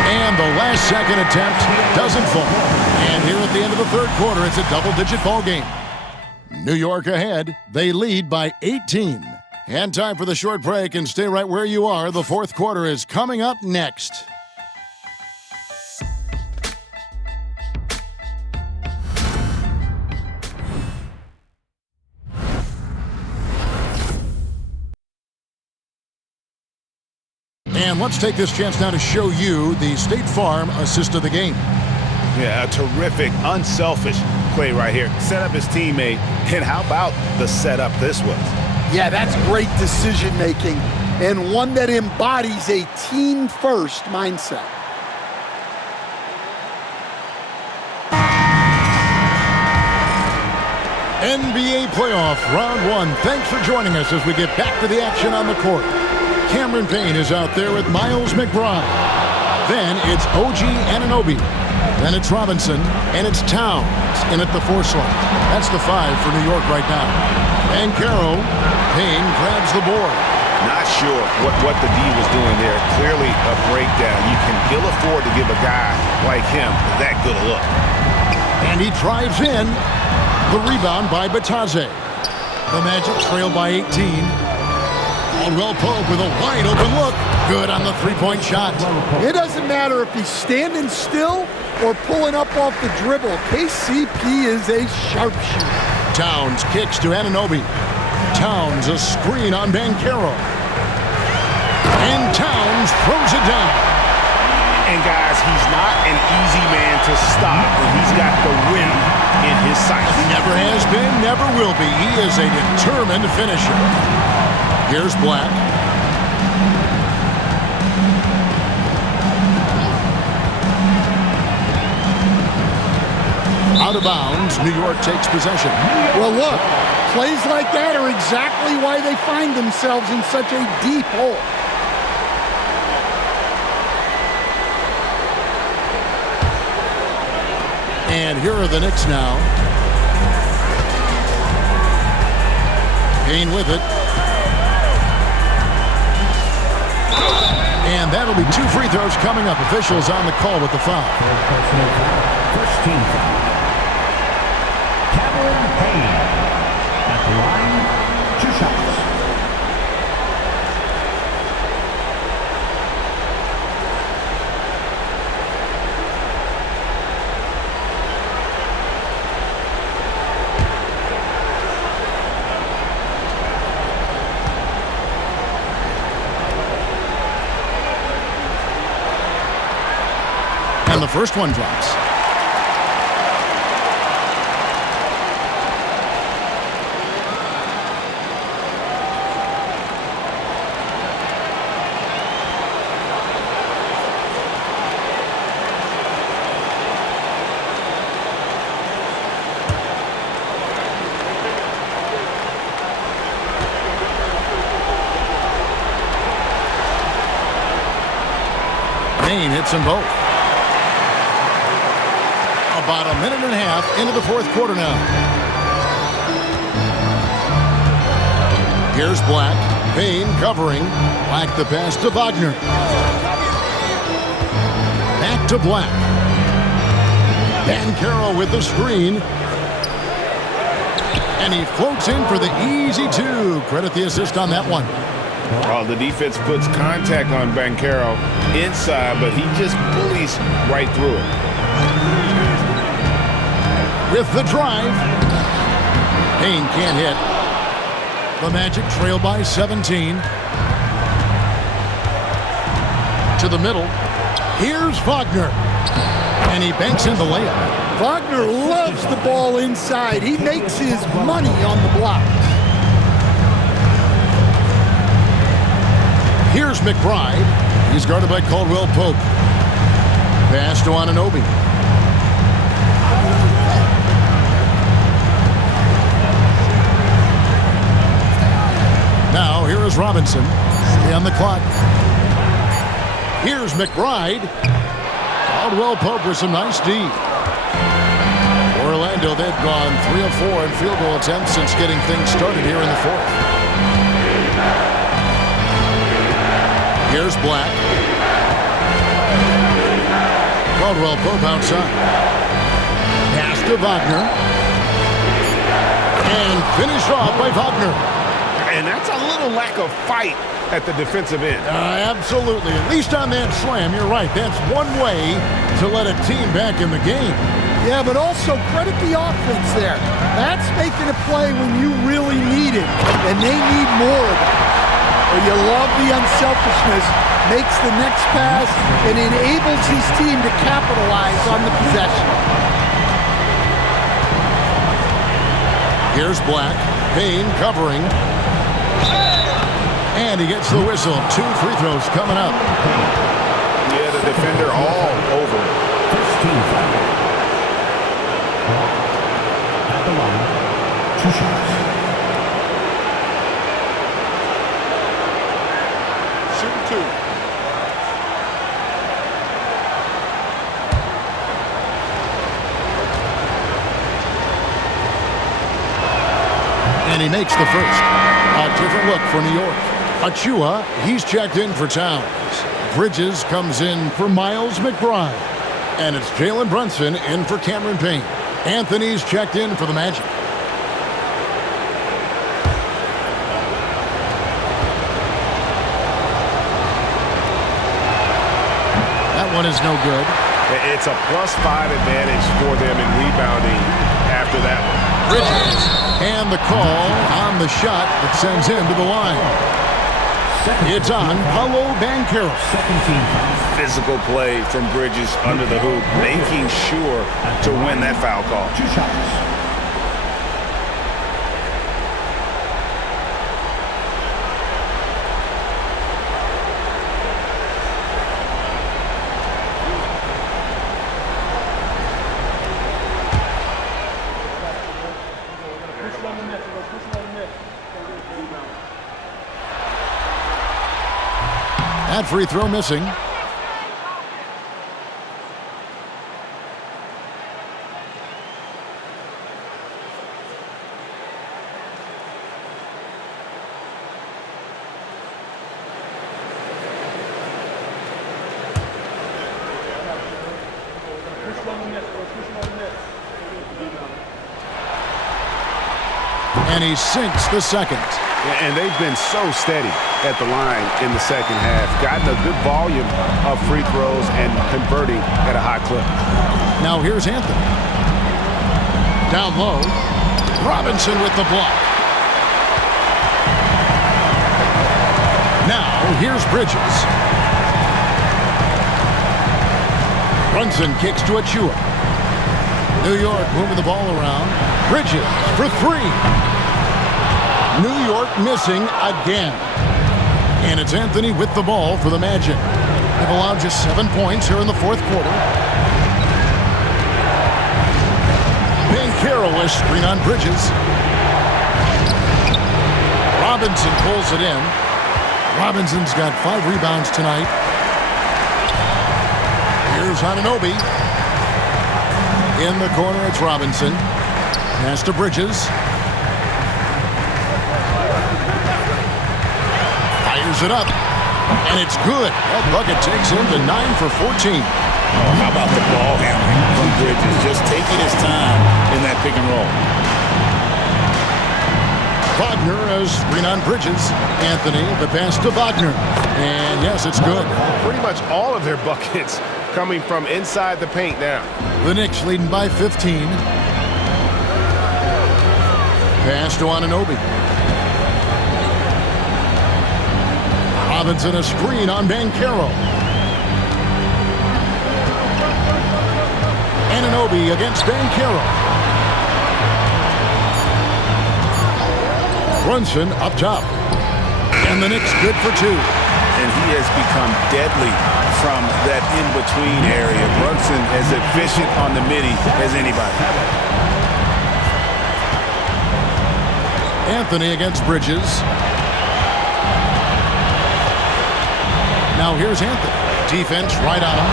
And the last second attempt doesn't fall. And here at the end of the third quarter, it's a double-digit ball game. New York ahead. They lead by 18. And time for the short break, and stay right where you are. The fourth quarter is coming up next. And let's take this chance now to show you the State Farm assist of the game. Yeah, a terrific, unselfish play right here. Set up his teammate, and how about the setup this was? Yeah, that's great decision-making and one that embodies a team-first mindset. NBA playoff round 1. Thanks for joining us as we get back to the action on the court. Cameron Payne is out there with Miles McBride. Then it's OG Anunoby. Then it's Robinson, and it's Towns in at the 4 slot. That's the 5 for New York right now. And Caro, Payne grabs the board. Not sure what the D was doing there. Clearly a breakdown. You can ill afford to give a guy like him that good a look. And he drives in. The rebound by Itaze. The Magic trail by 18. Caldwell Pope with a wide open look. Good on the three-point shot. It doesn't matter if he's standing still or pulling up off the dribble. KCP is a sharpshooter. Towns kicks to Anunoby. Towns a screen on Banchero. And Towns throws it down. And guys, he's not an easy man to stop when he's got the win in his sights. He never has been, never will be. He is a determined finisher. Here's Black. Out of bounds, New York takes possession. Well, look, plays like that are exactly why they find themselves in such a deep hole. And here are the Knicks now. Payne with it. And that'll be 2 free throws coming up. Officials on the call with the foul. First team foul. Cameron Payne at the line, 2 shots. And the first one drops. Payne hits them both. About a minute and a half into the fourth quarter now. Here's Black. Payne covering. Black the pass to Wagner. Back to Black. Banchero with the screen. And he floats in for the easy two. Credit the assist on that one. Oh, the defense puts contact on Banchero inside, but he just bullies right through it. With the drive. Payne can't hit. The Magic trail by 17. To the middle. Here's Wagner. And he banks in the layup. Wagner loves the ball inside. He makes his money on the block. Here's McBride. He's guarded by Caldwell Pope. Pass to Anunoby. Now here is Robinson. Stay on the clock. Here's McBride. Caldwell Pope with some nice D. Orlando, they've gone 3 of 4 in field goal attempts since getting things started here in the fourth. Here's Black. Caldwell Pope outside. Pass to Wagner. And finished off by Wagner. And that's a little lack of fight at the defensive end. Absolutely. At least on that slam, you're right. That's one way to let a team back in the game. Yeah, but also credit the offense there. That's making a play when you really need it, and they need more of it. Well, you love the unselfishness, makes the next pass, and enables his team to capitalize on the possession. Here's Black. Payne covering. And he gets the whistle. 2 free throws coming up. Yeah, the defender all over it. First team foul. At the line, 2 shots. Shoot 2. And he makes the first. A different look for New York. Achua, he's checked in for Towns. Bridges comes in for Miles McBride. And it's Jalen Brunson in for Cameron Payne. Anthony's checked in for the Magic. That one is no good. It's a +5 advantage for them in rebounding after that one. Bridges. And the call on the shot that sends him to the line. It's on Paolo Banchero. Second team foul. Physical play from Bridges under the hoop, making sure to win that foul call. 2 shots. That free throw missing. And he sinks the second. And they've been so steady at the line in the second half. Gotten a good volume of free throws and converting at a high clip. Now here's Anthony. Down low. Robinson with the block. Now here's Bridges. Brunson kicks to Achua. New York moving the ball around. Bridges for 3. New York missing again. And it's Anthony with the ball for the Magic. They've allowed just 7 points here in the fourth quarter. Banchero a screen on Bridges. Robinson pulls it in. Robinson's got 5 rebounds tonight. Here's Anunoby. In the corner, it's Robinson. Pass to Bridges. Fires it up, and it's good. That bucket takes him to 9 for 14. Oh, how about the ball handling from Bridges? Just taking his time in that pick and roll. Wagner has screen on Bridges. Anthony, the pass to Wagner. And yes, it's good. Pretty much all of their buckets coming from inside the paint now. The Knicks leading by 15. Pass to Anunoby. Robinson a screen on Banchero. Anunoby against Banchero. Brunson up top. And the Knicks good for 2. And he has become deadly from that in-between area. Brunson as efficient on the midi as anybody. Anthony against Bridges. Now here's Anthony. Defense right on him.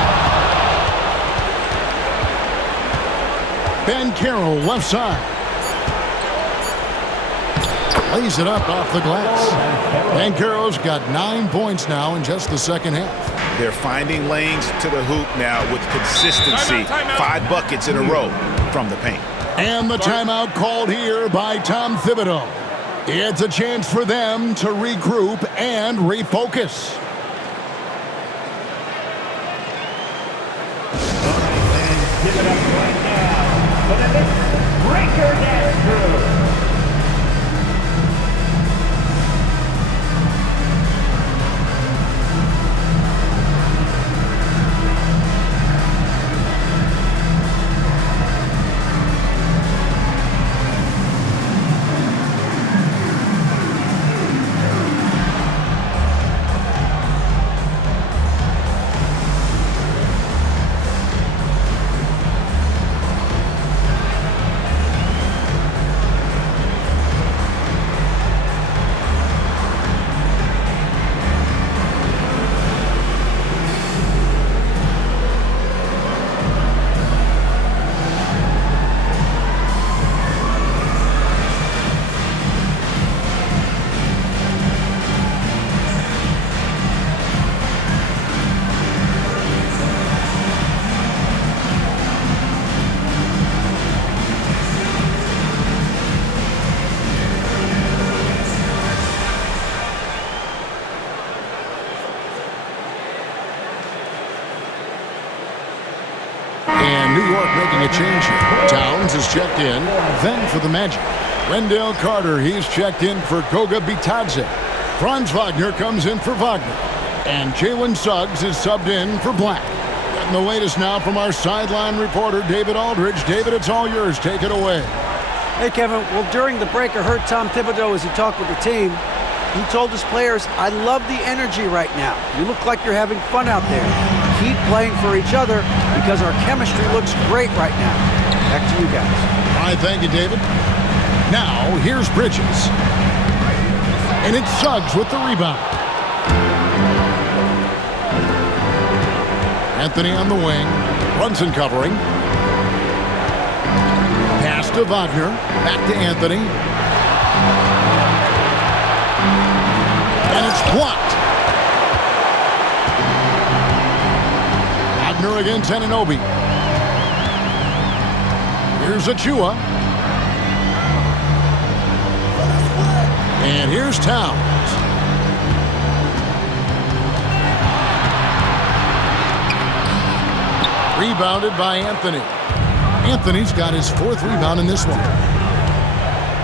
Banchero left side. Lays it up off the glass. Banchero's got 9 points now in just the second half. They're finding lanes to the hoop now with consistency. 5 buckets in a row from the paint. And the timeout called here by Tom Thibodeau. It's a chance for them to regroup and refocus. Give it up right now for the Knicks breaker dance crew. New York making a change here. Towns is checked in. Then for the Magic, Wendell Carter, he's checked in for Goga Bitadze. Franz Wagner comes in for Wagner. And Jalen Suggs is subbed in for Black. Getting the latest now from our sideline reporter, David Aldridge. David, it's all yours. Take it away. Hey, Kevin. Well, during the break, I heard Tom Thibodeau as he talked with the team. He told his players, I love the energy right now. You look like you're having fun out there. Keep playing for each other because our chemistry looks great right now. Back to you guys. All right, thank you, David. Now, here's Bridges. And it's Suggs with the rebound. Anthony on the wing. Brunson covering. Pass to Wagner. Back to Anthony. And it's blocked. Wagner against Anunoby. Here's Achua. And here's Towns. Rebounded by Anthony. Anthony's got his 4th rebound in this one.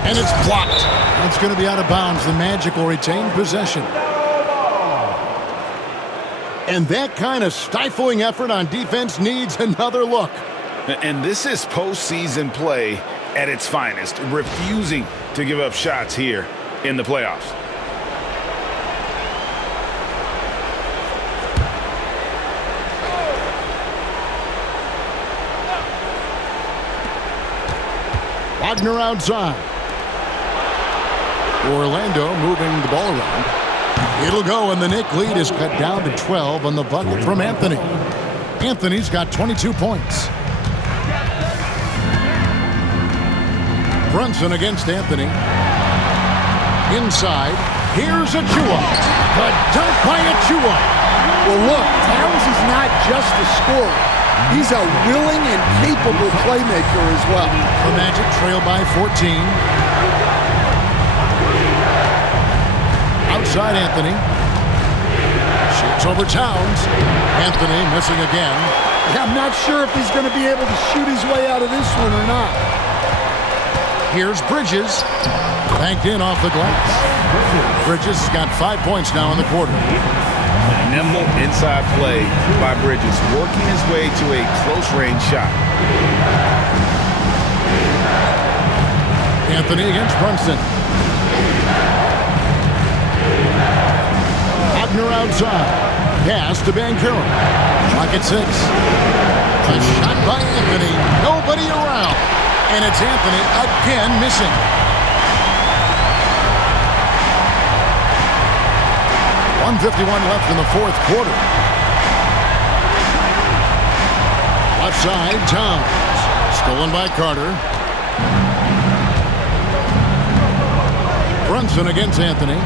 And it's blocked. That's going to be out of bounds. The Magic will retain possession. And that kind of stifling effort on defense needs another look. And this is postseason play at its finest, refusing to give up shots here in the playoffs. Wagner outside. Orlando moving the ball around. It'll go, and the Knick lead is cut down to 12 on the bucket from Anthony. Anthony's got 22 points. Brunson against Anthony. Inside. Here's Achua. The dunk by Achua. Well, look, Towns is not just a scorer. He's a willing and capable playmaker as well. The Magic trail by 14. Outside Anthony. Shoots over Towns. Anthony missing again. I'm not sure if he's going to be able to shoot his way out of this one or not. Here's Bridges. Banked in off the glass. Bridges has got 5 points now in the quarter. Nimble inside play by Bridges, working his way to a close-range shot. Anthony against Brunson. Wagner outside. Pass to Banchero. Clock at 6. A shot by Anthony. Nobody around. And it's Anthony again missing. .151 left in the fourth quarter. Left side, Towns. Stolen by Carter. Brunson against Anthony.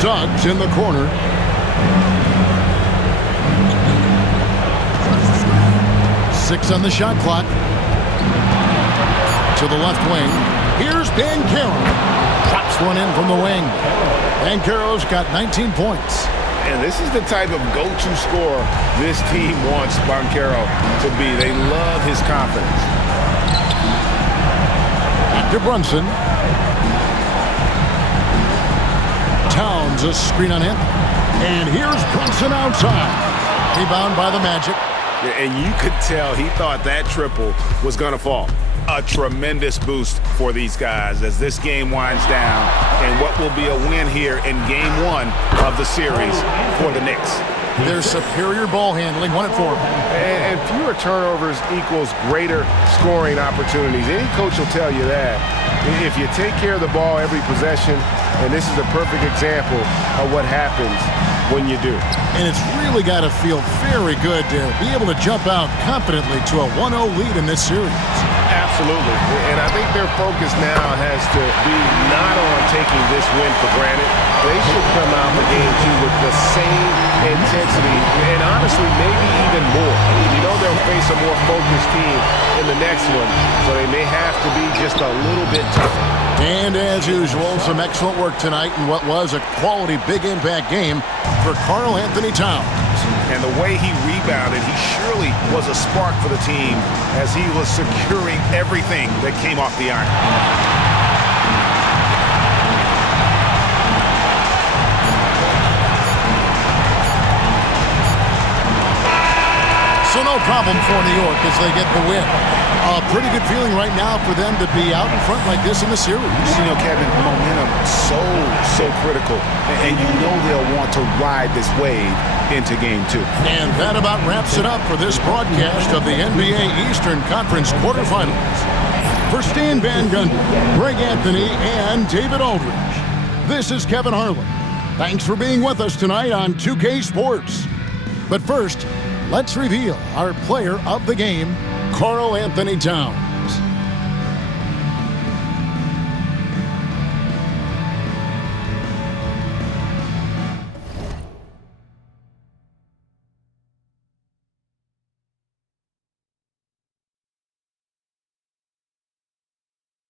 Suggs in the corner. Six on the shot clock. To the left wing. Here's Banchero. Drops one in from the wing. Banchero's got 19 points. And this is the type of go-to scorer this team wants Banchero to be. They love his confidence. Back to Brunson. Towns a screen on him. And here's Brunson outside. Rebound by the Magic. And you could tell he thought that triple was going to fall. A tremendous boost for these guys as this game winds down and what will be a win here in game one of the series for the Knicks. Their superior ball handling, 1 and 4. And fewer turnovers equals greater scoring opportunities. Any coach will tell you that. If you take care of the ball every possession, and this is a perfect example of what happens when you do. And it's really got to feel very good to be able to jump out confidently to a 1-0 lead in this series. Absolutely. And I think their focus now has to be not on taking this win for granted. They should come out for game two with the same intensity and honestly maybe even more. You know they'll face a more focused team in the next one, so they may have to be just a little bit tougher. And as usual, some excellent work tonight in what was a quality big impact game for Karl Anthony Towns. And the way he rebounded, he surely was a spark for the team as he was securing everything that came off the iron. So no problem for New York as they get the win. A pretty good feeling right now for them to be out in front like this in the series. You know, Kevin, momentum so critical. And you know they'll want to ride this wave into game two. And that about wraps it up for this broadcast of the NBA Eastern Conference quarterfinals. For Stan Van Gundy, Greg Anthony, and David Aldridge, this is Kevin Harlan. Thanks for being with us tonight on 2K Sports. But first, let's reveal our player of the game, Karl Anthony Towns.